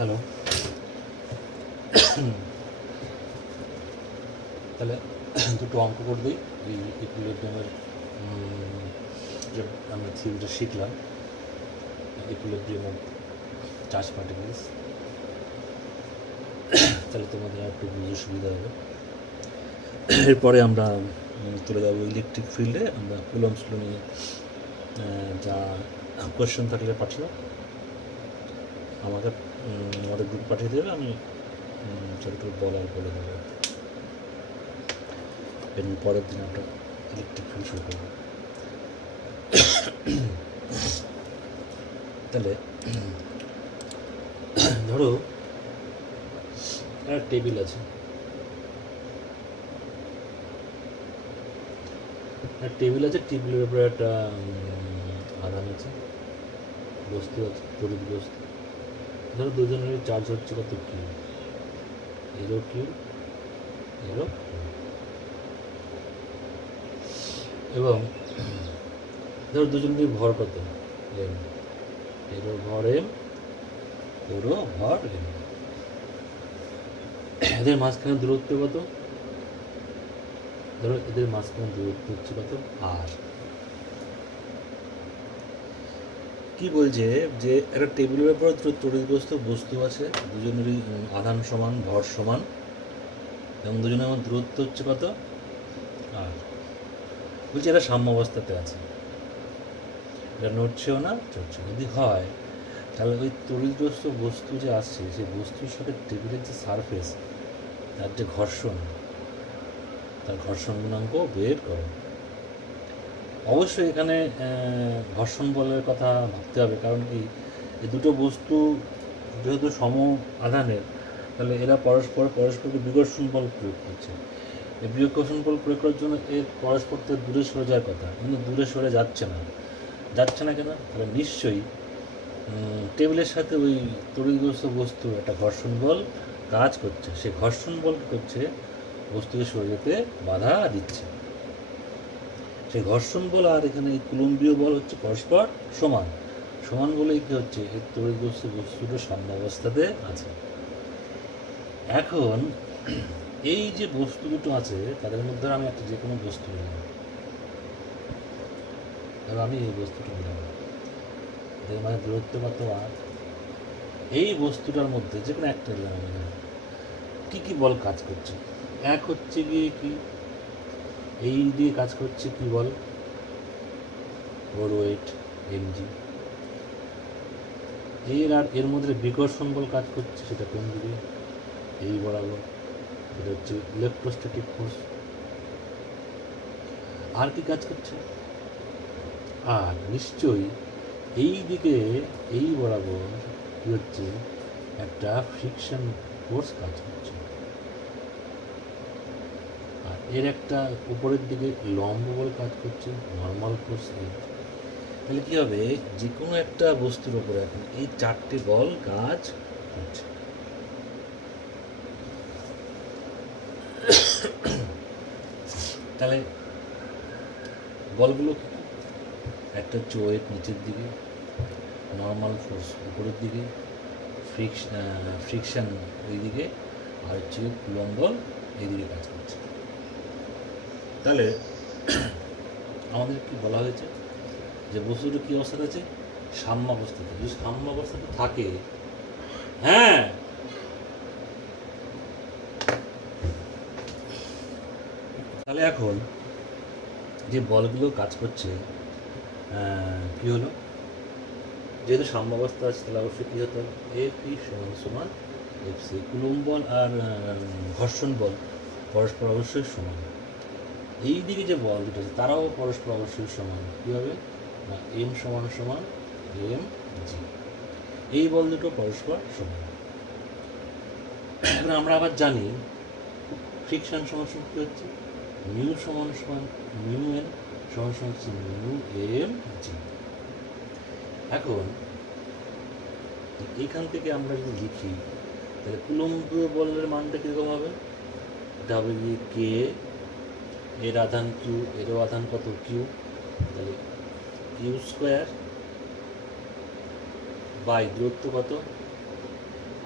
Hello. তাহলে দুটো অঙ্ক করে দিই। এই ইকুইলিব্রিয়ামের যে আমরা থিওরিটা শিখলাম, ইকুইলিব্রিয়াম অফ চার্জ পার্টিকেলস, তাহলে তোমাদের একটু বুঝতে সুবিধা হবে। এরপরে আমরা চলে যাবো ইলেকট্রিক ফিল্ডে। আমরা কুলম্বস ল নিয়ে যা কোয়েশ্চেন থাকলে পাঠিও, আমাকে আমাদের গ্রুপ পাঠিয়ে দেবে, আমি ছোটো বলার বলে দেবো। এবং পরের দিন আমরা ইলেকট্রিক ফিল্ড শুরু করবো। তাহলে ধরো একটা টেবিল আছে, টেবিলের উপরে একটা আধান আছে, বস্তু আছে, তড়িৎ বস্তু। ধরো দুজনের চার্জ হচ্ছে কত কিউ, কিউ, এবং ধরো দুজনের ভর কত এম, ভর এম, ভর এম। এদের মাঝখানে দূরত্ব কত? ধরো এদের মাঝখানে দূরত্ব হচ্ছে কত? আর। কি বলছে যে একটা টেবিলের উপর তড়িৎগ্রস্ত বস্তু আছে, দুজনেরই আধান সমান, ভর সমান, এবং দুজনের আমার দূরত্ব হচ্ছে কত? আর। বলছে এটা সাম্যাবস্থাতে আছে, এটা নড়ছেও না, চড়ছে। যদি হয় তাহলে ওই তড়িৎগ্রস্ত বস্তু যে আসছে, সেই বস্তুর সাথে টেবিলের যে সারফেস, তার যে ঘর্ষণ, তার ঘর্ষণ গুণাঙ্ক বের করো। অবশ্যই এখানে ঘর্ষণ বলের কথা ভাবতে হবে, কারণ কি এই দুটো বস্তু যেহেতু সম আধানের, তাহলে এরা পরস্পরকে বিকর্ষণ বল প্রয়োগ করছে। এই বিকর্ষণ বল প্রয়োগ করার জন্য এর পরস্পর থেকে দূরে সরে যাওয়ার কথা, কিন্তু দূরে সরে যাচ্ছে না কেন? তাহলে নিশ্চয়ই টেবিলের সাথে ওই তড়িৎগ্রস্ত বস্তু একটা ঘর্ষণ বল কাজ করছে। সেই ঘর্ষণ বল কী করছে? বস্তুকে সরে যেতে বাধা দিচ্ছে। সেই ঘর্ষণ বল আর এখানে এই কুলম্বীয় বল হচ্ছে পরস্পর সমান বলেই কী হচ্ছে? এই তড়িৎগ্রস্ত বস্তুটা সাম্যাবস্থাতে আছে। এখন এই যে বস্তু দুটো আছে, তাদের মধ্যে আমি একটা যে কোনো বস্তু নিলাম, এবার আমি এই বস্তুটা নিলাম, মানে দূরত্ব কত আর। এই বস্তুটার মধ্যে যে কোনো একটা নিলাম আমি, কী কী বল কাজ করছে? এক হচ্ছে গিয়ে কি, এই দিয়ে কাজ করছে কি বল? ওর ওয়েট এমজি। এর মধ্যে বিকর্ষণ বল কাজ করছে, সেটা কোন দিকে? এই বরাবর, এটা হচ্ছে ইলেকট্রোস্ট্যাটিক ফোর্স। আর কি কাজ করছে? আর নিশ্চয়ই এই দিকে, এই বরাবর কি হচ্ছে? একটা ফ্রিকশন ফোর্স কাজ করছে। আর এর একটা উপরের দিকে লম্ব বল কাজ করছে, নর্মাল ফোর্স। তাহলে কী হবে? যে কোনো একটা বস্তুর উপরে এখন এই চারটে বল কাজ করছে। তাহলে বলগুলো একটা হচ্ছে ওয়েট নিচের দিকে, নর্মাল ফোর্স উপরের দিকে, ফ্রিকশন ওই দিকে, আর হচ্ছে কুলম্ব বল এইদিকে কাজ করছে। তাহলে আমাদের কি বলা হয়েছে? যে বস্তুটা কী অবস্থাতে আছে? সাম্যাবস্থাতে। যদি সাম্যাবস্থাতে থাকে, হ্যাঁ, তাহলে এখন যে বলগুলো কাজ করছে, কী হলো? যেহেতু সাম্যাবস্থা আছে, তাহলে অবশ্যই কী হতো? এপি সমান এফসি। কুলম্ব বল আর ঘর্ষণ বল পরস্পর অবশ্যই সমান। এই দিকে যে বল দুটো আছে, তারাও পরস্পর অবশ্যই সমান। কী হবে না? এম সমান এম জি। এই বল দুটো পরস্পর সমান। এবার আমরা আবার জানি ফ্রিকশন সমান কী হচ্ছে? মিউ সমান মিউ এন সমান হচ্ছে মিউ এম জি। এখন এইখান থেকে আমরা যদি লিখি, তাহলে কুলম্বীয় বলের মানটা কীরকম হবে? এটা হবে গিয়ে কে, এর আধান কিউ, এরও আধান কত? কিউ। তাহলে কিউ স্কোয়ার বাই দূরত্ব কত?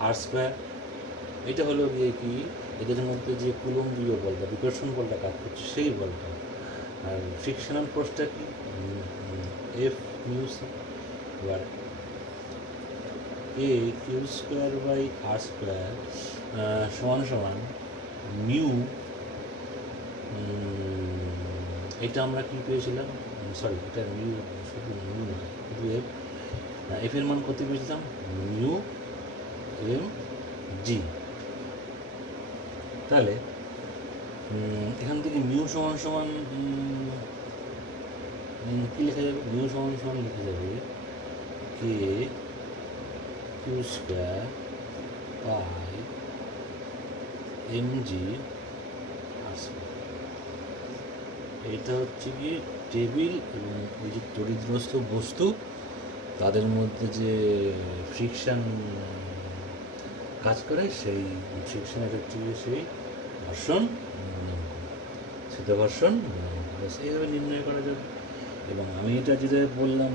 আর স্কোয়ার। এটা হলো গিয়ে কি এদের মধ্যে যে কুলম্বীয় বল বা বিকর্ষণ বলটা কাজ করছে সেই বলটা। আর ফ্রিকশনাল ফোর্সটা কি এফ মিউ সি। এবার এ q square by r square সমান সমান মিউ, এটা আমরা কি পেয়েছিলাম, সরি এটা মিউ, শুধু মিউ নয় শুধু এফ, এফের মান কত পেয়েছিলাম মিউ এম জি। তাহলে এখান থেকে মিউ সমান সমান কী লেখা যাবে, মিউ সমান সমান লেখা যাবে k q square by m g r square. এটা হচ্ছে কি টেবিল এবং এই যে তড়িৎগ্রস্ত বস্তু তাদের মধ্যে যে ফ্রিকশন কাজ করে সেই ফ্রিকশনের হচ্ছে সেই ঘর্ষণ, সেটা ঘর্ষণ সেইভাবে নির্ণয় করা যাবে। এবং আমি এটা যেটা বললাম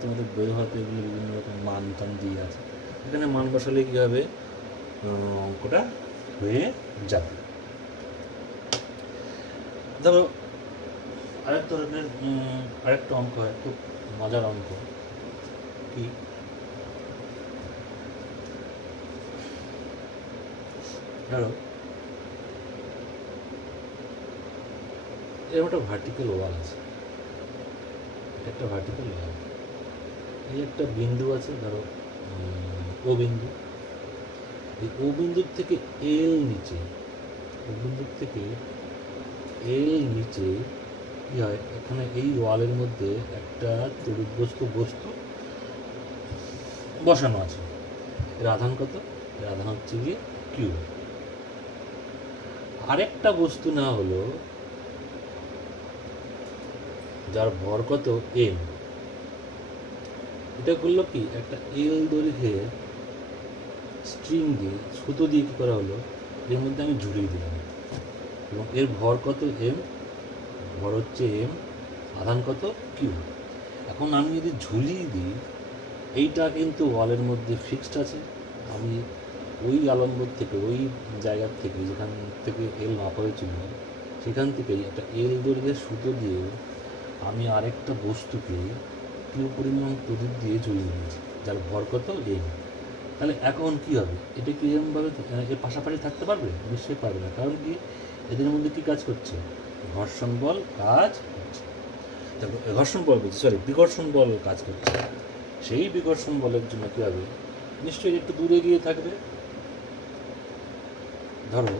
তোমাদের বই হাতে বিভিন্ন রকম মান টান দিয়ে আছে, এখানে মান বসালে কী হবে অঙ্কটা হয়ে যাবে। ধরো আরেক ধরনের আরেকটা অঙ্ক হয়, খুব মজার অঙ্ক। কি ধরো এরকম একটা ভার্টিক্যাল ওয়াল আছে, একটা ভার্টিক্যাল ওয়াল, এই একটা বিন্দু আছে ধরো ও বিন্দু। এই ও বিন্দুর থেকে এল নিচে, ও বিন্দুর থেকে এল নিচে কী হয়, এখানে এই ওয়ালের মধ্যে একটা তড়িৎগ্রস্ত বস্তু বসানো আছে। এর আধান কত, এর আধান হচ্ছে গিয়ে কিউ। আরেকটা বস্তু না হলো যার ভর কত এম, এটা করলো কি একটা এল দৈর্ঘ্যের স্ট্রিং দিয়ে সুতো দিয়ে কী করা হলো, এর মধ্যে আমি ঝুলিয়ে দিলাম এবং এর ভর কত এম, ভর হচ্ছে এম, আধান কত কিউ। এখন আমি যদি ঝুলিয়ে দিই, এইটা কিন্তু ওয়ালের মধ্যে ফিক্সড আছে, আমি ওই আলম্বর থেকে ওই জায়গার থেকে যেখান থেকে এল মাপা হয়েছিল সেখান থেকেই একটা এল দৈর্ঘ্যের সুতো দিয়ে আমি আরেকটা বস্তুকে কিউ পরিমাণ তড়িৎ দিয়ে ঝুলিয়ে দিয়েছি যার ভর কত এম। তাহলে এখন কী হবে, এটা কি এরকমভাবে এর পাশাপাশি থাকতে পারবে? নিশ্চয়ই পারবে না। কারণ কি এদের মধ্যে কী কাজ করছে, ঘর্ষণ বল কাজ করছে। ঘর্ষণ বল বলছি, সরি বিকর্ষণ বল কাজ করছে। সেই বিকর্ষণ বলের জন্য কী হবে, নিশ্চয়ই একটু দূরে গিয়ে থাকবে। ধরো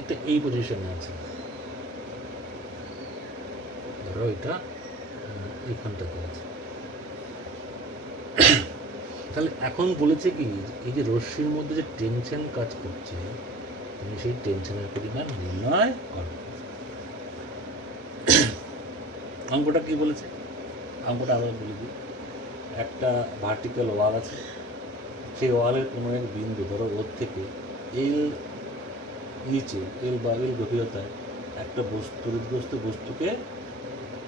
এটা এই পজিশনে আছে, ধরো এটা এইখানটাতে আছে। তাহলে এখন বলেছে কি এই যে রশ্মির মধ্যে যে টেনশন কাজ করছে তুমি সেই টেনশনের পরিমাণ নির্ণয় করো। অঙ্কটা কি বলেছে, অঙ্কটা আবার বলে দিই। একটা ভার্টিক্যাল ওয়াল আছে, সেই ওয়ালের কোনো এক বিন্দু ধরো ওর থেকে এল নিচে এল বা এল গভীরতায় একটা তড়িৎগ্রস্ত বস্তুকে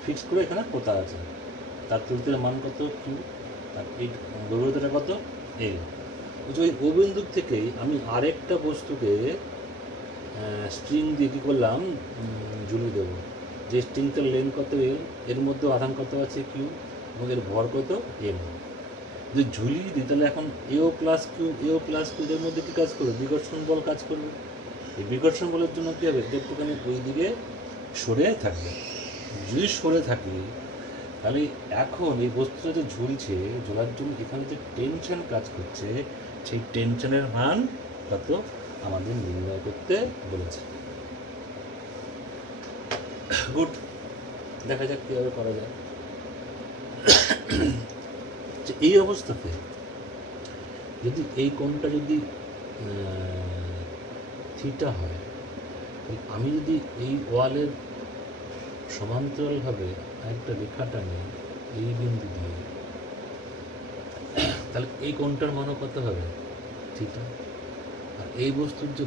ফিক্স করে এখানে পোতা আছে। তার তড়িতের মান কত কিউ, তার এই গভীরতাটা কত এল। ওই ও বিন্দুর থেকেই আমি আরেকটা বস্তুকে স্ট্রিং দিয়ে কী করলাম ঝুলিয়ে দেবো, যে স্ট্রিংটার লেন্থ কত এল, এর মধ্যে আধান কত আছে কিউ এবং এর ভর কত এম। যদি ঝুলিয়ে দিই তাহলে এখন এও প্লাস কিউ এর মধ্যে কী কাজ করবে, বিকর্ষণ বল কাজ করবে। এই বিকর্ষণ বলের জন্য কী হবে, একটুখানি ওই দিকে সরে থাকবে। যদি সরে থাকি তাহলে এখন এই বস্তুটা যে ঝুলছে, ঝোলার জন্য এখানে যে টেনশন কাজ করছে সেই টেনশনের মান কত আমাদের নির্ণয় করতে বলেছে। গুড, দেখা যাক কীভাবে করা যায়। এই অবস্থাতে যদি এই কোণটা যদি থিটা হয়, আমি যদি এই ওয়ালের সমান্তরালভাবে একটা রেখা টানি এই বিন্দু দিয়ে, তাহলে এই কোণটার মানও কত হবে থিটা। আর এই বস্তুর যে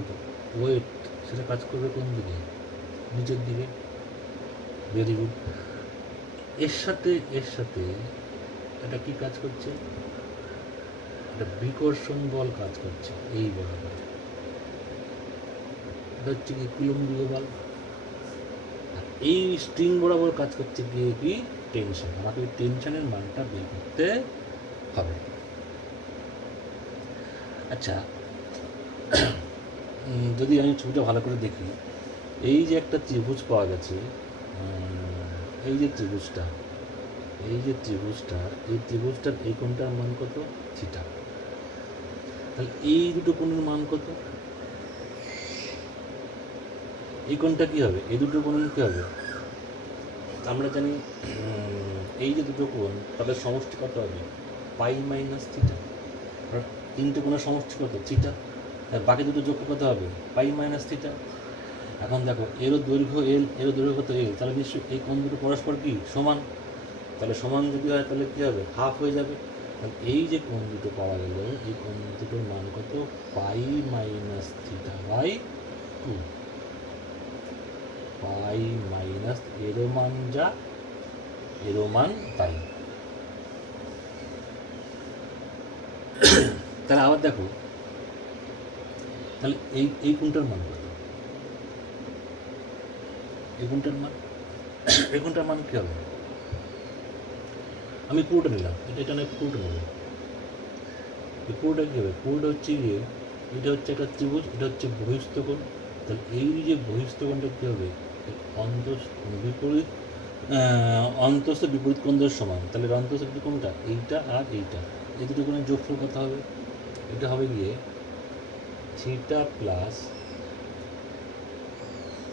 ওয়েট সেটা কাজ করবে কোন দিকে, নিচের দিকে। Very good. এর সাথে এটা কি কাজ করছে, একটা বিকর্ষণ বল কাজ করছে এই বরাবর, এটা হচ্ছে কি কুলম্বীয় বল। আর এই স্ট্রিং বরাবর কাজ করছে গিয়ে কি টেনশন। আমাকে ওই টেনশনের মানটা বের করতে হবে। আচ্ছা, যদি আমি ছবিটা ভালো করে দেখি, এই যে একটা ত্রিভুজ পাওয়া গেছে, এই যে ত্রিভুজটা, এই ত্রিভুজটার এই কোণটার মান কত? থিটা। তাহলে এই দুটো কোণের মান কত? এই কোণটা কি হবে? এই দুটো কোণের কি হবে? আমরা জানি এই যে দুটো কোণ তাদের সমষ্টি কত হবে? পাই মাইনাস থিটা। তিনটে কোণের সমষ্টি কত? থিটা। বাকি দুটো যোগ কত হবে? পাই মাইনাস থিটা। এখন দেখো, এরও দৈর্ঘ্য এল, এরও দৈর্ঘ্য কত এল, তাহলে নিশ্চয়ই এই কোণ দুটো পরস্পর কি সমান। তাহলে সমান যদি হয় তাহলে কী হবে? হাফ হয়ে যাবে। এই যে কোণ দুটো পাওয়া গেল, এই কোণ দুটোর মান কত? Pi minus theta by 2। Pi minus, এরও মান যা, এরও মান তাই। তাহলে আবার দেখো, তাহলে এই কোণটার মান কত? এই কোণটার মান কী হবে? আমি পুরোটা নিলাম, এটা নয়, পুরোটা নেব। এই পুরোটা কী হবে? পুরোটা হচ্ছে গিয়ে, এটা হচ্ছে একটা ত্রিভুজ, এটা হচ্ছে বহিস্থ কোণ। তাহলে এই যে বহিস্থ কোণটা কী হবে? অন্তস্থ বিপরীত কোণদের সমান। তাহলে অন্তস্থ বিপরীত কোণটা এইটা আর এইটা, এই দুটো কোণের যোগফল কত হবে? এটা হবে গিয়ে theta plus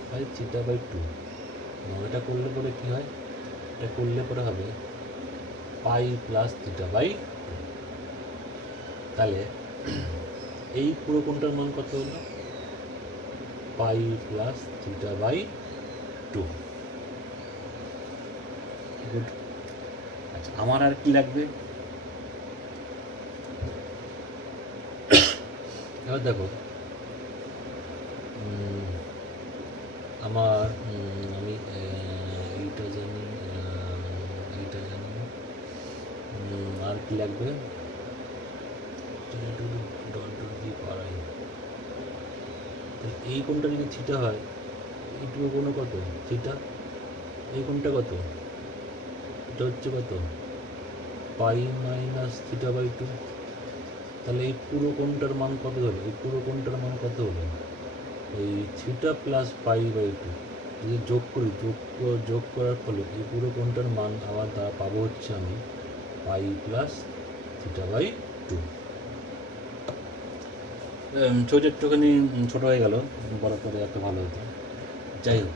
by theta by 2। এটা করলে পরে কী হয়? এটা করলে পরে হবে পাই প্লাস থিটা বাই 2। তাহলে এই পুরো কোণটার মান কত হলো? Pi plus theta by 2। Good. আচ্ছা, আমার আর কি লাগবে? এবার দেখো, আমার আমি এইটা জানি, আর কি লাগবে? এই কোণটা যদি থিটা হয়, এইটুকু কোণ কত? থিটা। এই কোণটা কত? এটা হচ্ছে কত? Pi minus theta by 2। তাহলে এই পুরো কোণটার মান কত হলো? এই পুরো কোণটার মান কত হলো? এই থিটা প্লাস পাই বাই 2 যদি যোগ করি, যোগ করার ফলে এই পুরো কোণটার মান আবার পাবো হচ্ছে আমি পাই প্লাস থিটা বাই 2। ছবিটা একটুখানি ছোটো হয়ে গেল, বড় করে একটা ভালো হতো। যাই হোক,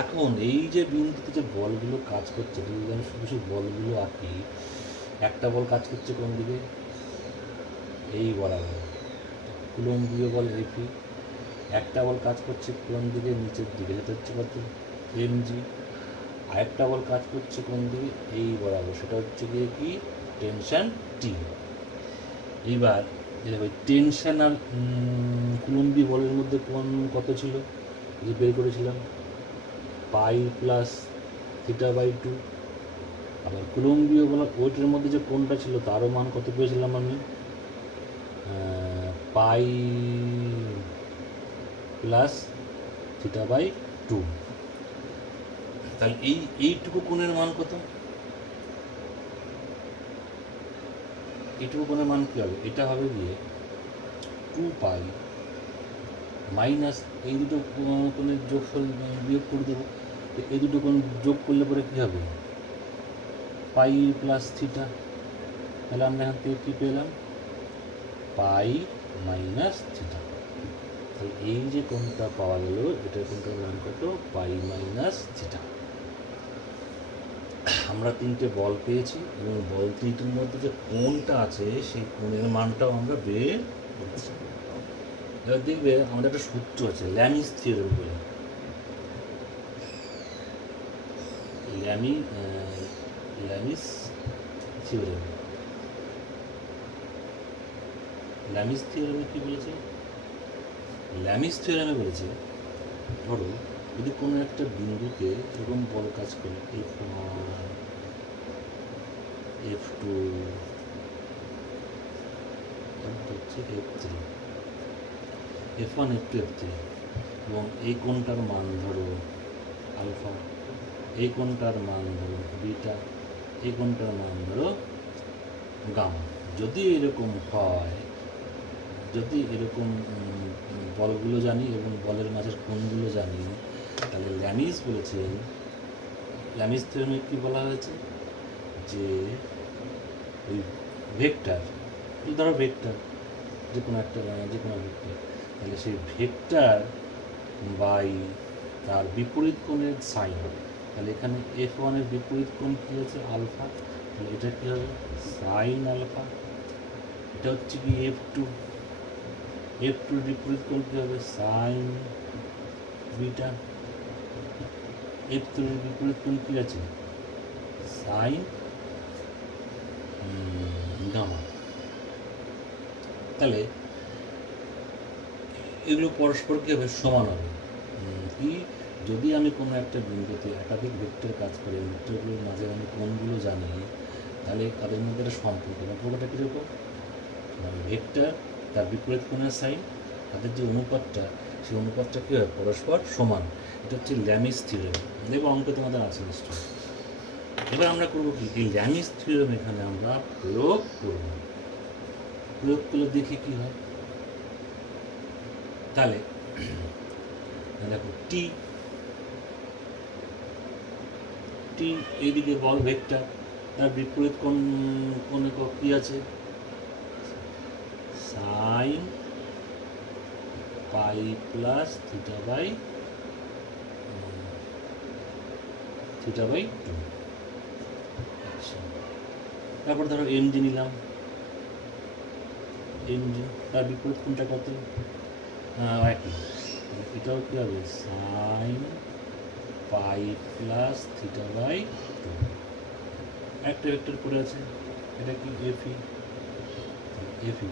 এখন এই যে বিন্দুতে যে বলগুলো কাজ করছে, যদি আমি শুধু বলগুলো আঁকি, একটা বল কাজ করছে কোন দিকে? এই বরাবর, কুলম্বীয় বল এপি। একটা বল কাজ করছে কোন দিকে? নিচের দিকে, সেটা হচ্ছে কত? এমজি। আরেকটা বল কাজ করছে কোন দিকে? এই বরাবর, সেটা হচ্ছে গিয়ে কি? টেনশন টি। এইবার দেখো, টেনশন আর কুলম্বী বলের মধ্যে কোণ কত ছিল যে বের করেছিলাম? Pi plus theta by 2। আবার কুলম্বীয় বল ওইটার মধ্যে যে কোণটা ছিল তারও মান কত পেয়েছিলাম আমি? Pi plus theta by 2। তাহলে এইটুকু কোণের মান কত? এইটুকু কোণের মান কী হবে? এটা হবে গিয়ে 2 পাই মাইনাস এই দুটো কোণের যোগফল বিয়োগ করে দেবো। এই দুটো কোণ যোগ করলে পরে কী হবে? পাই প্লাস থিটা। তাহলে আমরা এখান থেকে কী পেলাম? পাই মাইনাস থিটা। তাহলে এই যে কোণটা পাওয়া গেল, এটার কোণটার মান কত? Pi minus theta. আমরা তিনটে বল পেয়েছি এবং বল তিনটির মধ্যে যে কোণটা আছে সেই কোণের মানটাও আমরা বের করছি। এবার দেখবে আমাদের একটা সূত্র আছে, ল্যামিস থিওরেম বলে। ল্যামিস থিওরেমে কি বলেছে? ল্যামিস থিওরেমে বলেছে, ধরো যদি কোনো একটা বিন্দুতে এরকম বল কাজ করে, F1, F2, হচ্ছে F3, F1 F2 F3, এবং এই কোণটার মান ধরো আলফা, এই কোণটার মান ধরো বিটা, এই কোণটার মান ধরো গামা। যদি এরকম হয়, যদি এরকম বলগুলো জানি এবং বলের মাঝের কোণগুলো জানি, তাহলে ল্যামিস বলেছেন, ল্যামিস থিওরেমে কি বলা হয়েছে যে ওই ভেক্টর, ধরো ভেক্টর যে কোনো একটা, যে কোনো ভেক্টর, তাহলে সেই ভেক্টর বাই তার বিপরীত কোণের সাইন, তাহলে এখানে F1 এর বিপরীত কোণ কী আছে আলফা, তাহলে এটা কী হবে সাইন আলফা। এটা হচ্ছে কি F2, F2 এর বিপরীত কোণ কী হবে সাইন বিটা, F3 এর বিপরীত কোণ কী আছে সাইন গামা। তাহলে এগুলো পরস্পর কী হবে সমান হবে। কি যদি আমি কোনো একটা বিন্দুতে একাধিক ভেক্টর কাজ করে ভেক্টরগুলোর মাঝে আমি কোণগুলো জানি, তাহলে তাদের মধ্যে একটা সম্পর্কটা কীরকম, মানে ভেক্টর তার বিপরীত কোণের সাইন, তাদের যে অনুপাতটা, সেই অনুপাতটা কী হয় পরস্পর সমান। এটা হচ্ছে ল্যামিস থিওরেম, দেখবো অঙ্ক তোমাদের আছে নিশ্চয়। এবার আমরা করবো কি, এই ল্যামিস থিওরেম এখানে আমরা প্রয়োগ করব, প্রয়োগ করলে দেখি কি হয়। তাহলে দেখো টি, টি এইদিকে বল ভেক্টর, তার বিপরীত কোণে কি আছে sine pi plus theta by 2। আচ্ছা, তারপর ধরো এমজি নিলাম, এমজি তার বিপরীত কোণটা কত একই, এটাও কী হবে sine pi plus theta by 2। একটা ভেক্টর পড়ে আছে, এটা কি এফি, এফি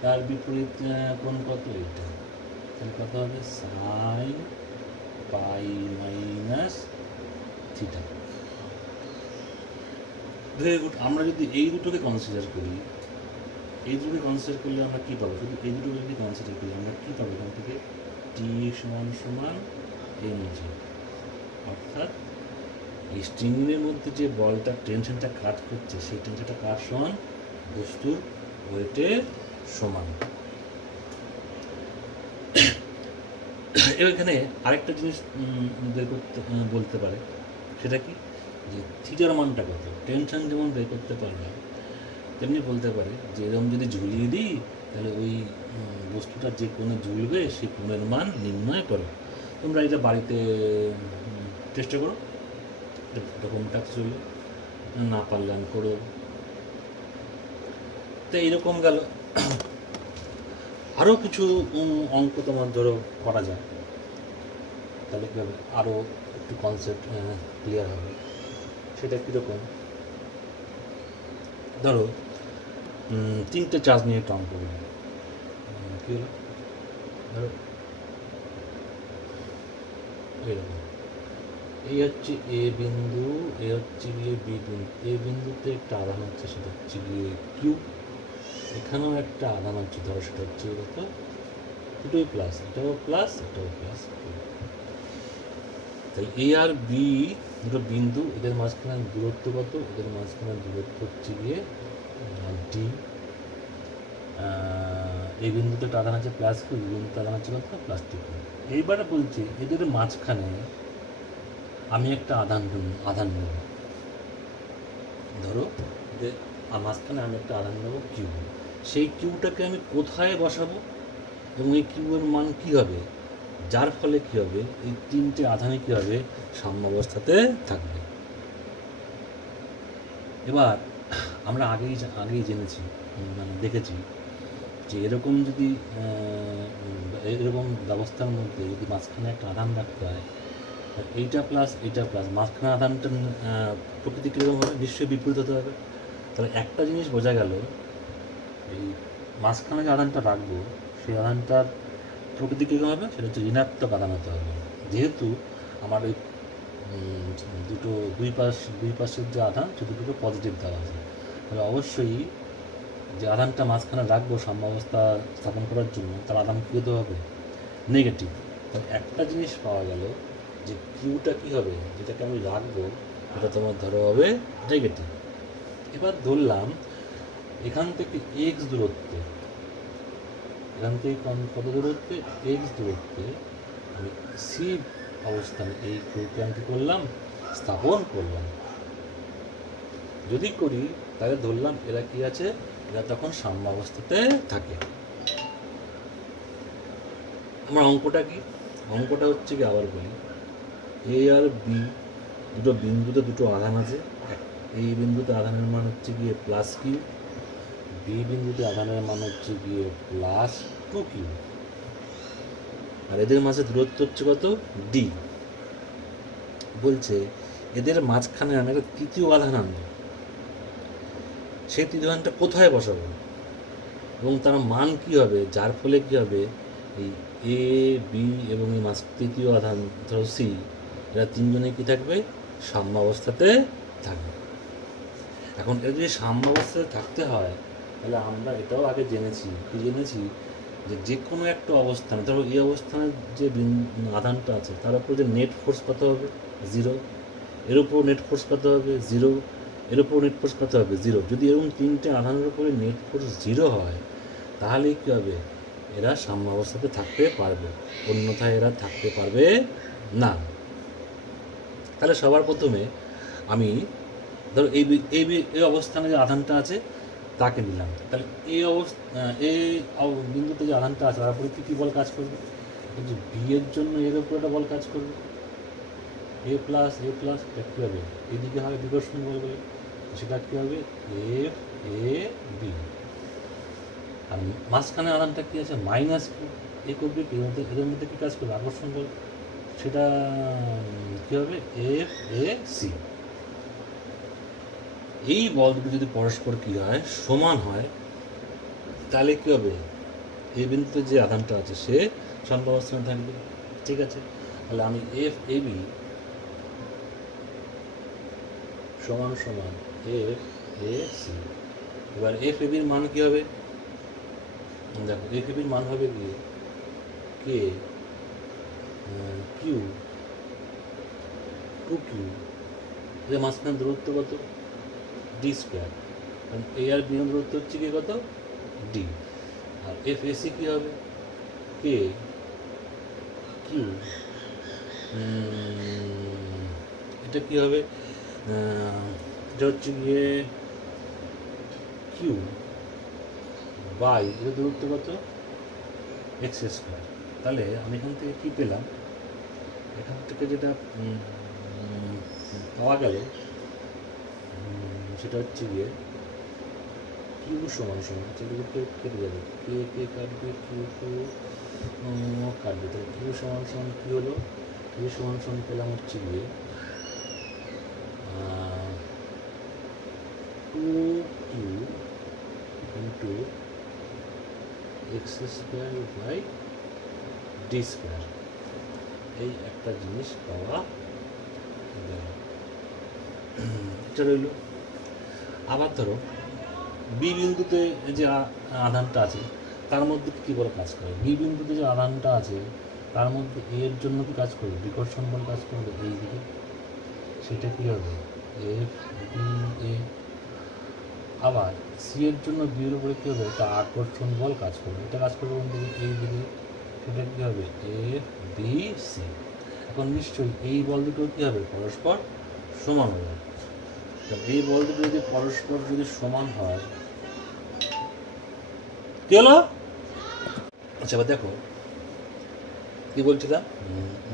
তার বিপরীত কোণ কত এটা, তাহলে কত হবে সাইন পাই মাইনাস থিটা। Very good. আমরা যদি এই দুটোকে কনসিডার করি, এই দুটোকে কনসিডার করলে আমরা কী পাবো, শুধু এই দুটোকে যদি কনসিডার করি আমরা কী পাবো এখান থেকে, টি সমান সমান এমজি, অর্থাৎ এই স্ট্রিংয়ের মধ্যে যে বলটা টেনশনটা কাজ করছে, সেই টেনশনটা কার সমান, বস্তুর ওয়েটের সমান। এখানে আরেকটা জিনিস বের করতে বলতে পারে, সেটা কি, যে থিটার মানটা কত, টেনশন যেমন বের করতে পারবে তেমনি বলতে পারে যে এরকম যদি ঝুলিয়ে দিই তাহলে ওই বস্তুটা যে কোণে ঝুলবে সেই কোণের মান নির্ণয় করো। তোমরা এটা বাড়িতে চেষ্টা করো, এরকমটা চলবে, না পারলে আমি করো। তো এইরকম গেল। আরও কিছু অঙ্ক তোমার ধরো করা যায়, তাহলে কী হবে, আরও একটু কনসেপ্ট ক্লিয়ার হবে। সেটা কীরকম, ধরো 3টে চার্জ নিয়ে একটা অঙ্ক করি, কী হলো, ধরো এরকম, এই হচ্ছে এ বিন্দু, এ হচ্ছে গিয়ে বি বিন্দু, এ বিন্দুতে একটা আধান হচ্ছে সেটা হচ্ছে গিয়ে কিউ, এখানেও একটা আধান হচ্ছে ধরো সেটা হচ্ছে কত, দুটোই প্লাস, এটাও প্লাস এটাও প্লাস। তাই এ আর বি দুটো বিন্দু, এদের মাঝখানে দূরত্ব কত, এদের মাঝখানে দূরত্ব হচ্ছে গিয়ে ডি। এই বিন্দুতে একটা আধান আছে প্লাস কিউ, এই বিন্দুতে আধান আছে কত প্লাস টু। এইবারে বলছে এদের মাঝখানে আমি একটা আধান নেব, ধরো যে মাঝখানে আমি একটা আধান নেব কিউ, সেই কিউটাকে আমি কোথায় বসাবো এবং এই কিউয়ের মান কী হবে, যার ফলে কী হবে, এই 3টে আধানে কী হবে সাম্যাবস্থাতে থাকবে। এবার আমরা আগেই জেনেছি, মানে দেখেছি যে এরকম যদি এরকম ব্যবস্থার মধ্যে যদি মাঝখানে একটা আধান রাখতে হয়, এইটা প্লাস মাঝখানে আধানটা প্রকৃতি কীরকম হবে, নিশ্চয়ই বিপরীত হতে হবে। তাহলে একটা জিনিস বোঝা গেল, এই মাঝখানে যে আধানটা রাখবো সেই আধানটার প্রকৃতি কীরকম হবে, সেটা হচ্ছে ঋণাত্মক আধান হতে হবে। যেহেতু আমার ওই দুই পাশের যে আধান সে দুটোকে পজিটিভ দেওয়া আছে, তাহলে অবশ্যই যে আধানটা মাঝখানে রাখবো সাম্যাবস্থা স্থাপন করার জন্য, তার আধান কী হতে হবে? নেগেটিভ। তাহলে একটা জিনিস পাওয়া গেল যে কিউটা কী হবে, যেটাকে আমি রাখবো এটা তোমার ধরো হবে নেগেটিভ। এবার ধরলাম এখান থেকে এক্স দূরত্বে, এখান থেকে কত দূরত্বে? এক্স দূরত্বে আমি সি অবস্থানে এই কিউকে আমি কী করলাম? স্থাপন করলাম। যদি করি তাহলে ধরলাম এরা কি আছে, এরা তখন সাম্যাবস্থাতে থাকে। আমার অঙ্কটা কি? অঙ্কটা হচ্ছে কি, আবার বলি, এ আর বি দুটো বিন্দুতে দুটো আধান আছে। এই বিন্দুতে আধানের মান হচ্ছে গিয়ে প্লাস কিউ, বি বিন্দুতে আধানের মান হচ্ছে গিয়ে প্লাস 2q, আর এদের মাঝে দূরত্ব হচ্ছে কত? ডি। বলছে এদের মাঝখানে আমি একটা তৃতীয় আধান আনবো, সেই তৃতীয় আধানটা কোথায় বসাবো এবং তার মান কি হবে, যার ফলে কি হবে এই এ বি এবং এই তৃতীয় আধান ধরো সি, এরা তিনজনে কি থাকবে? সাম্যাবস্থাতে থাকবে। এখন এর যদি সাম্যাবস্থাতে থাকতে হয় তাহলে আমরা এটাও আগে জেনেছি, কি জেনেছি, যে কোনো একটা অবস্থানে, ধরো এই অবস্থানের যে আধানটা আছে তার উপর যে নেট ফোর্স কত হবে? 0। এর উপর নেট ফোর্স কত হবে? 0। এর উপর নেট ফোর্স কত হবে? 0। যদি এরকম তিনটে আধানের উপরে নেট ফোর্স 0 হয় তাহলে কী হবে? এরা সাম্যাবস্থাতে থাকতে পারবে, অন্যথায় এরা থাকতে পারবে না। তাহলে সবার প্রথমে আমি ধরো এই অবস্থানে যে আধানটা আছে তাকে নিলাম। তাহলে এই বিন্দুতে যে আধানটা আছে তার উপরে কী বল কাজ করবে? যে বি এর জন্য এর উপর একটা বল কাজ করবে, এ প্লাস এটা কী হবে? এদিকে হবে বিকর্ষণ বল বলে, সেটা কী হবে? F A B. আর মাঝখানে আধানটা কী আছে? Minus Q. এ করবে কি? এদের মধ্যে কী কাজ করবে? আকর্ষণ বল, সেটা কী হবে? F A C. এই বল দুটো যদি পরস্পর কী হয়? সমান হয়, তাহলে কী হবে? এ বিন্দুতে যে আধানটা আছে সে সাম্যাবস্থানে থাকবে। ঠিক আছে, তাহলে আমি এফ এ বি সমান সমান এফ এ সি। এবার এফ এ বির মান কী হবে? দেখো এফ এ বির মান হবে কি? কে কিউ 2q, এর মাঝখানে দূরত্ব কত? ডি স্কোয়ার, কারণ এ আর বি দূরত্ব হচ্ছে কি কত? ডি। আর এফ এসি কী হবে? কে কিউ, এটা কী হবে? এটা হচ্ছে গিয়ে কিউ বাই এর দূরত্ব কত? X square. তাহলে আমি এখান থেকে কী পেলাম? এখান থেকে যেটা পাওয়া গেল সেটা হচ্ছে গিয়ে কিউ সমান সমান, সেগুলোকে কেটে যাবে, কে কাটবে, কিউ কাটবে, তাহলে কিউ সমান সমান কী হলো? কিউ সমান সমান পেলাম হচ্ছে গিয়ে 2q into x square by d square. এই একটা জিনিস পাওয়া গেল, এটা রইল। আবার ধরো বি বিন্দুতে যে আধানটা আছে তার মধ্যে কী বল কাজ করে? বি বিন্দুতে যে আধানটা আছে তার মধ্যে এর জন্য কি কাজ করবে? বিকর্ষণ বল কাজ করবে এই দিকে, সেটা কী হবে? F B A. আবার সি এর জন্য বি এর উপরে কী হবে? একটা আকর্ষণ বল কাজ করবে, এটা কাজ করবে কোন দিকে? এই দিকে, সেটা কী হবে? F B C. এখন নিশ্চয়ই এই বল দুটো কী হবে? পরস্পর সমান হবে। এই বল দুটো যদি পরস্পর যদি সমান হয়, কি হলো? আচ্ছা এবার দেখো কি বলছিলাম,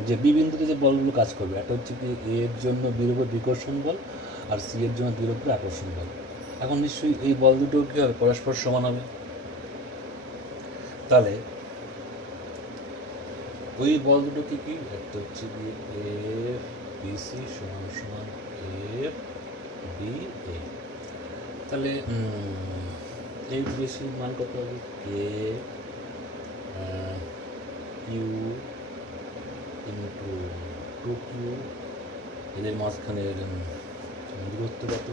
যে বি বিন্দুতে যে বলগুলো কাজ করবে, একটা হচ্ছে কি এ এর জন্য বির উপর বিকর্ষণ বল, আর সি এর জন্য বির উপর আকর্ষণ বল। এখন নিশ্চয়ই এই বল দুটো কী হবে? পরস্পর সমান হবে। তাহলে ওই বল দুটো কি কি? একটা হচ্ছে কি এফ বি সি সমান সমান এফ বি এ। তাহলে এফ বি সির মান কত হবে? কে কিউ ইন্টু 2q, এদের মাঝখানে দূরত্ব কত?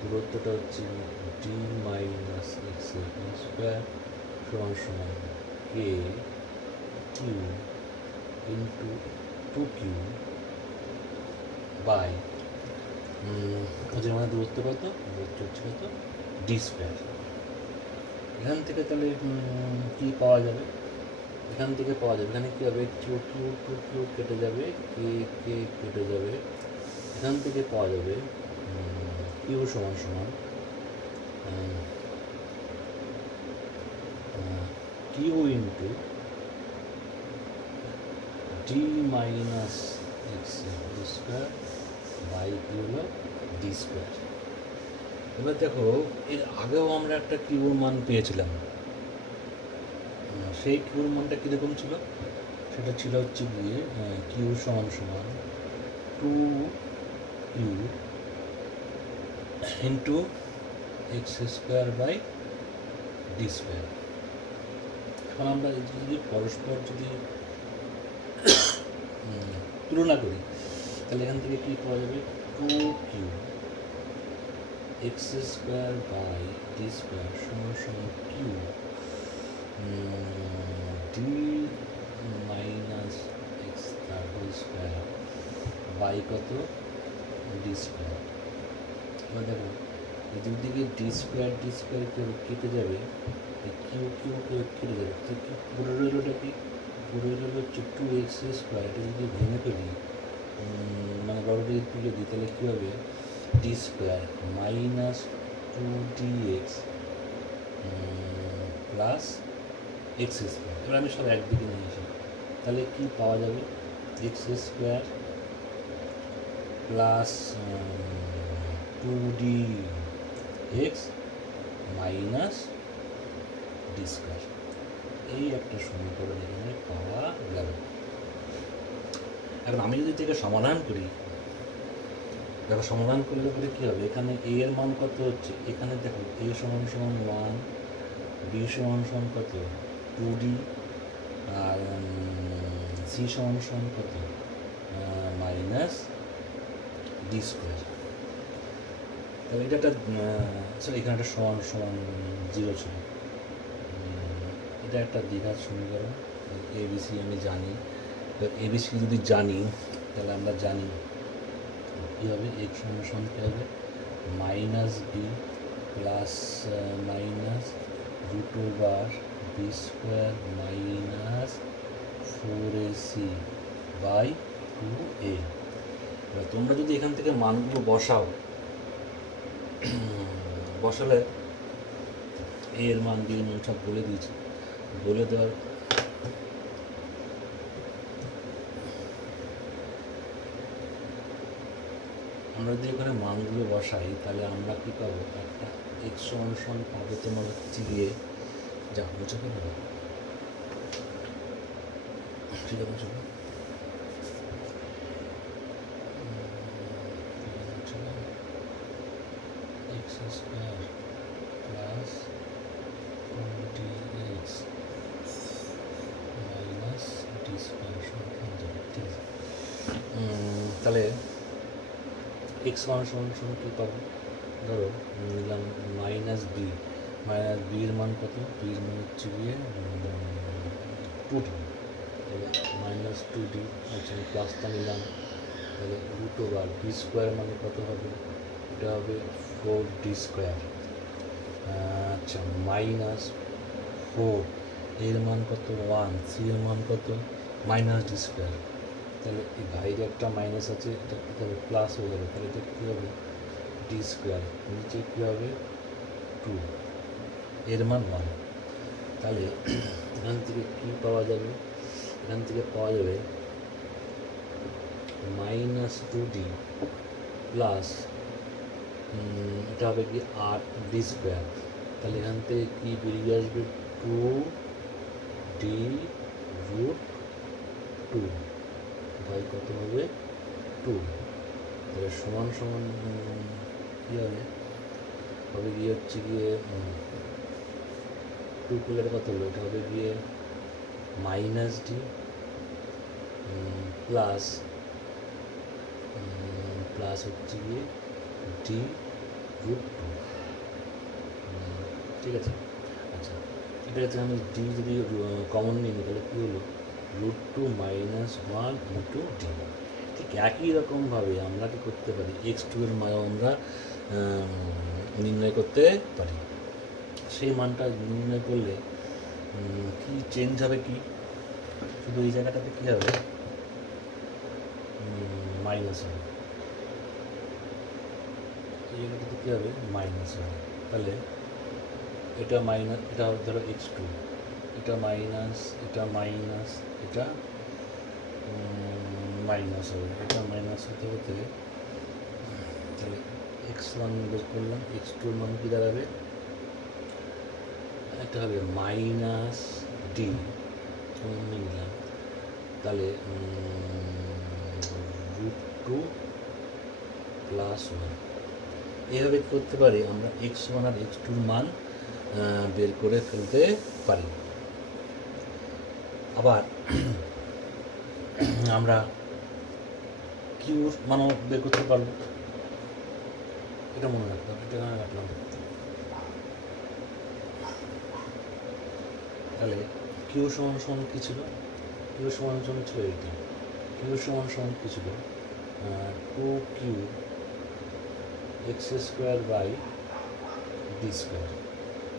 দূরত্বটা হচ্ছে ডি মাইনাস এক্স স্কোয়ার সমান সমান কে কিউ ইন্টু 2q বাই ওদের মানে দূরত্ব কত, দূরত্ব হচ্ছে কত ডি স্কোয়ার। এখান থেকে তাহলে কী পাওয়া যাবে, এখান থেকে পাওয়া যাবে, এখানে কী হবে কিউ কিউ 2q কেটে যাবে, কে কে কেটে যাবে, এখান থেকে পাওয়া যাবে কিউ সমান সমান q into d minus x square by কি হলো ডি স্কোয়ার। এবার দেখো এর আগেও আমরা একটা কিউর মান পেয়েছিলাম, সেই কিউর মানটা কীরকম ছিল, সেটা ছিল হচ্ছে গিয়ে কিউ সমান সমান 2q into x square by d square. এখন আমরা যদি পরস্পর যদি তুলনা করি তাহলে এখান থেকে কী পাওয়া যাবে 2q x square by d square সমান সমান কিউ ডি মাইনাস এক্স তার হোল স্কোয়ার বাই কত ডি স্কোয়ার। এবার দেখো এদিক দিকে ডি স্কোয়ার কেটে যাবে, কিউ কিউ কেটে যাবে, পুরো রইলটা কি, পুরো রইল হচ্ছে 2x স্কোয়ার। এটা যদি ভেঙে ফেলি মানে বড়টা যদি তুলে দিই তাহলে কী হবে D square minus 2dx plus x square. এবার আমি সব একদিকে নিয়ে আসি, তাহলে কি পাওয়া যাবে x square plus 2dx minus D square. এই একটা সমীকরণ এখানে পাওয়া গেল। এখন আমি যদি এটাকে সমাধান করি, দেখো সমাধান করলে পরে কী হবে, এখানে এ এর মান কত হচ্ছে, এখানে দেখো এ সমান সমান 1, বি সমান সমান কত 2d, আর সি সমান সমান কত মাইনাস ডি স্কোয়ার। তাহলে এটা একটা সরি এখানে একটা সমান সমান 0 ছিল, এটা একটা দ্বিঘাত সমীকরণ। এবিসি আমি জানি, এবিসি যদি জানি তাহলে আমরা জানি কী হবে, এক্স সমান সমান কী হবে minus b plus minus root over b square minus 4ac by 2a। এবার তোমরা যদি এখান থেকে মানগুলো বসাও, বসালে এর মান বি এর মান সব বলে দিয়েছি, বলে দেওয়ার আমরা যদি এখানে মানগুলো বসাই তাহলে আমরা কী পাবো, একটা এক্স সমান সমান পাবো তোমার হচ্ছে গিয়ে যা মুছে ফেলবো, ঠিক আছে x square plus 2dx minus D square সমান যাবে, ঠিক আছে। তাহলে এক্স সমান সমান কী পাবো, ধরো নিলাম মাইনাস বি এর মান কত, বি এর মান হচ্ছে গিয়ে 2d, তাহলে মাইনাস 2d, আচ্ছা আমি প্লাসটা নিলাম, তাহলে রুট ওভার বি স্কোয়ার মানে কত হবে, এটা হবে 4d স্কোয়ার, আচ্ছা মাইনাস 4 এর মান কত 1, সি এর মান কত মাইনাস ডি স্কোয়ার। তাহলে এই বাইরে একটা মাইনাস আছে, এটা কী হবে প্লাস হয়ে যাবে, তাহলে এটা কী হবে ডি স্কোয়ার, নিচে কী হবে 2 এর মান 1। তাহলে এখান থেকে কী পাওয়া যাবে, এখান থেকে পাওয়া যাবে মাইনাস 2d প্লাস এটা হবে কি 8d স্কোয়ার। তাহলে এখান থেকে কী বেরিয়ে আসবে 2d রুট 2 বাই কত হবে 2, তাহলে সমান সমান কী হবে, হবে গিয়ে হচ্ছে গিয়ে 2 করলে কত হলো, এটা হবে গিয়ে মাইনাস ডি প্লাস হচ্ছে গিয়ে ডি রুট টু, ঠিক আছে। আচ্ছা, এটা হচ্ছে আমি ডি যদি কমন নিই তাহলে কী হলো, root two minus one into d. ঠিক একই রকমভাবে আমরা কী করতে পারি, এক্স টু এর মান আমরা নির্ণয় করতে পারি। সেই মানটা নির্ণয় করলে কি চেঞ্জ হবে, কি শুধু এই জায়গাটাতে কী হবে, মাইনাস হবে, এই জায়গাটাতে কী হবে, মাইনাস হবে। তাহলে এটা মাইনাস, এটা হবে ধরো এক্স টু, এটা মাইনাস, এটা মাইনাস, এটা মাইনাস হবে, এটা মাইনাস হতে হতে তাহলে এক্স ওয়ান বের করলাম, এক্স টুর মান কী দাঁড়াবে, এটা হবে মাইনাস ডি নিলাম, তাহলে রুট টু প্লাস ওয়ান। এভাবে করতে পারি আমরা এক্স ওয়ান আর এক্স টুর মান বের করে ফেলতে পারি। আবার আমরা কিউর মানও বের করতে পারবো, এটা মনে রাখলাম, এটা মনে রাখলাম। তাহলে কিউ সমান সমান কী ছিল, কিউ সমান সমান ছিল এইটা, কিউ সমান সমান কী ছিল, two q x square by d square.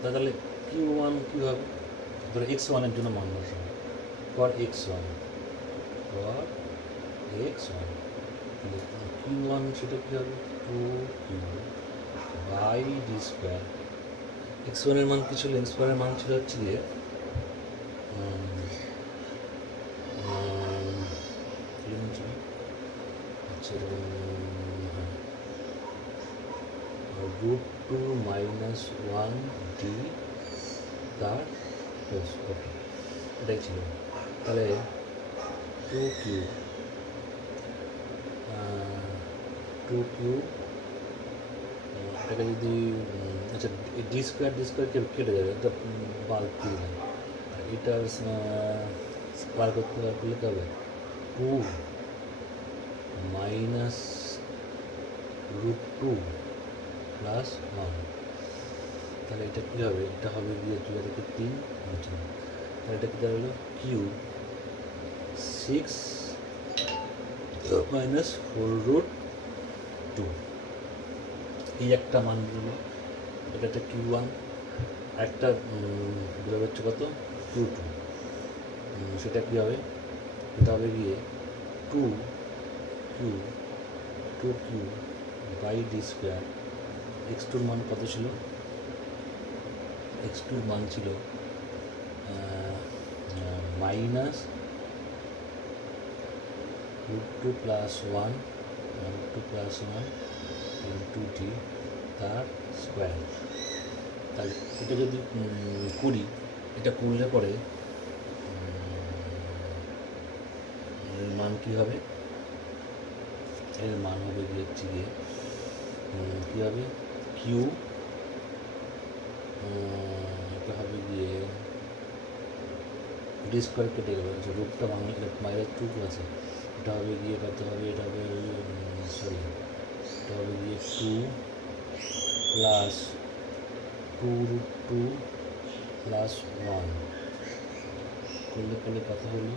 তাহলে কিউ ওয়ান কী হবে, ধরো এক্স ওয়ানের জন্য মান বসাবো, for x one, for x one, q one সেটা কী হবে, two q by d square. X ওয়ানের মান কী ছিল, এক্স ওয়ানের মান ছিল হচ্ছে গিয়ে root two minus one d তার ওকে, এটাই ছিল। তাহলে টু কিউ এটাকে যদি আচ্ছা ডি স্কোয়ার কেটে যাবে, একটা বাল্ব দিয়ে দেয়, এটা স্কোয়ার করতে পারলে কী হবে, two minus root two plus one. তাহলে এটা কী হবে, এটা হবে গিয়ে দুই থেকে তিন, তাহলে এটা কী দাঁড়ালো, q six minus four root two. এই একটা মান দিল, এটা একটা কিউ ওয়ান, একটা বের হচ্ছে কত, কিউ টু, সেটা কী হবে, এটা হবে গিয়ে two q by d square. X টুর মান কত ছিল, এক্স টুর মান ছিল minus root two plus one, into d তার স্কোয়ার। তাহলে এটা যদি করি, এটা করলে পরে মান কী হবে, এর মান হবে গিয়ে হচ্ছে গিয়ে কী হবে, কিউ এটা হবে গিয়ে ডি স্কোয়ার কেটে গেল, রুটটা মাইনাস টু আছে, এটা হবে গিয়ে কত হবে, এটা হবে সরি, এটা হবে গিয়ে two plus two root two plus one করলে কত হলো,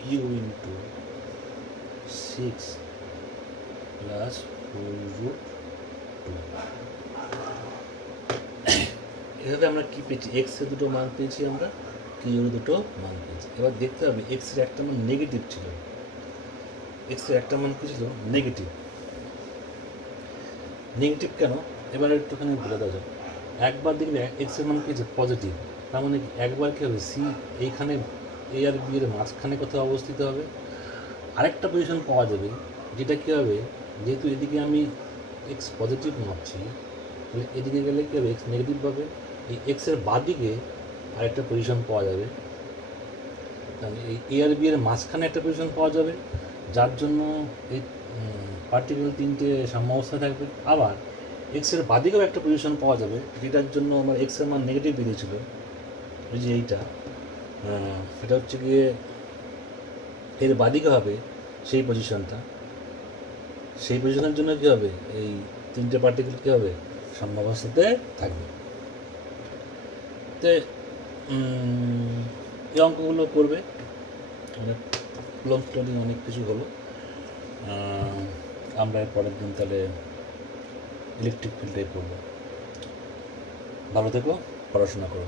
q into six plus four root two. এভাবে আমরা কী পেয়েছি, এক্সের দুটো মান পেয়েছি আমরা, কিউর দুটো মান পেয়েছি। এবার দেখতে হবে এক্সের একটা মান নেগেটিভ ছিল, এক্সের একটা মান কী ছিল, নেগেটিভ কেন, এবার একটুখানি বলে দেওয়া যাক। একবার দেখবে এক্সের মান কী আছে, পজিটিভ, তার মানে একবার কী হবে, সি এইখানে এ আর বি এর মাঝখানে কোথাও অবস্থিত হবে। আরেকটা পজিশন পাওয়া যাবে, যেটা কী হবে, যেহেতু এদিকে আমি এক্স পজিটিভ মাপছি, তাহলে এদিকে গেলে কী হবে, এক্স নেগেটিভ পাবে। এই এক্সের বাদিকে আরেকটা পজিশন পাওয়া যাবে, তাহলে এই এ আর বি এর মাঝখানে একটা পজিশন পাওয়া যাবে, যার জন্য এই পার্টিকুলার তিনটে সাম্যাবস্থায় থাকবে। আবার এক্সের বাদিকেও একটা পজিশন পাওয়া যাবে, যেটার জন্য আমার এক্সের মান নেগেটিভ বেরিয়েছিল, ওই যে এইটা, এটা হচ্ছে গিয়ে এর বাদিকে হবে সেই পজিশনটা, সেই পজিশনের জন্য কী হবে, এই তিনটে পার্টিকেল কী হবে, সাম্যাবস্থাতে থাকবে। তো এই অঙ্কগুলো করবে, অনেক লং স্টাডি, অনেক কিছু হলো। আমরা পরের দিন তাহলে ইলেকট্রিক ফিল্ডে পড়বো। ভালো থেকো, পড়াশোনা করো।